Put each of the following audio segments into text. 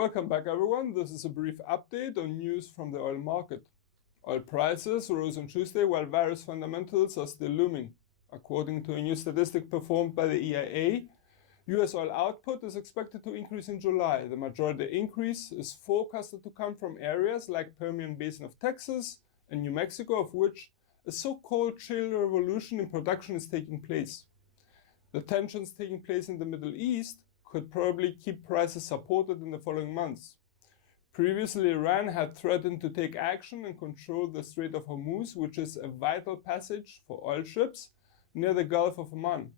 Welcome back everyone, this is a brief update on news from the oil market. Oil prices rose on Tuesday while various fundamentals are still looming. According to a new statistic performed by the EIA, US oil output is expected to increase in July. The majority increase is forecasted to come from areas like Permian Basin of Texas and New Mexico, of which a so-called shale revolution in production is taking place. The tensions taking place in the Middle East could probably keep prices supported in the following months. Previously, Iran had threatened to take action and control the Strait of Hormuz, which is a vital passage for oil ships near the Gulf of Oman.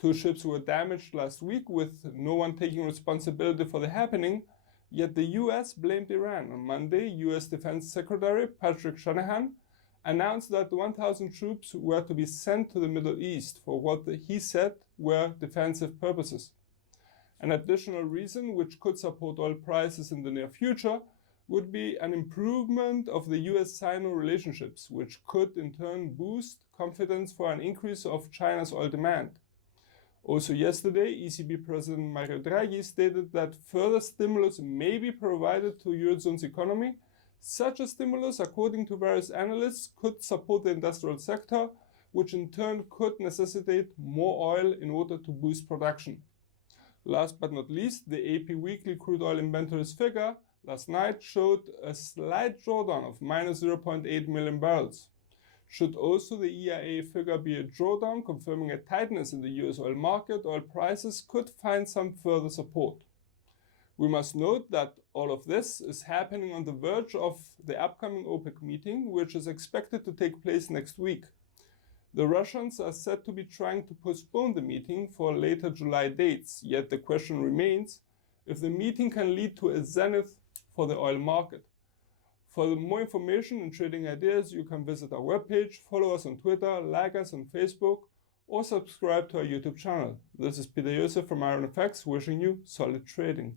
2 ships were damaged last week, with no one taking responsibility for the happening, yet the US blamed Iran. On Monday, US Defense Secretary Patrick Shanahan announced that 1,000 troops were to be sent to the Middle East for what he said were defensive purposes. An additional reason which could support oil prices in the near future would be an improvement of the US-Sino relationships, which could in turn boost confidence for an increase of China's oil demand. Also yesterday, ECB President Mario Draghi stated that further stimulus may be provided to Eurozone's economy. Such a stimulus, according to various analysts, could support the industrial sector, which in turn could necessitate more oil in order to boost production. Last but not least, the AP weekly crude oil inventories figure last night showed a slight drawdown of minus 0.8 million barrels. Should also the EIA figure be a drawdown, confirming a tightness in the US oil market, oil prices could find some further support. We must note that all of this is happening on the verge of the upcoming OPEC meeting, which is expected to take place next week. The Russians are said to be trying to postpone the meeting for later July dates, yet the question remains if the meeting can lead to a zenith for the oil market. For more information and trading ideas, you can visit our webpage, follow us on Twitter, like us on Facebook, or subscribe to our YouTube channel. This is Peter Joseph from IronFX, wishing you solid trading.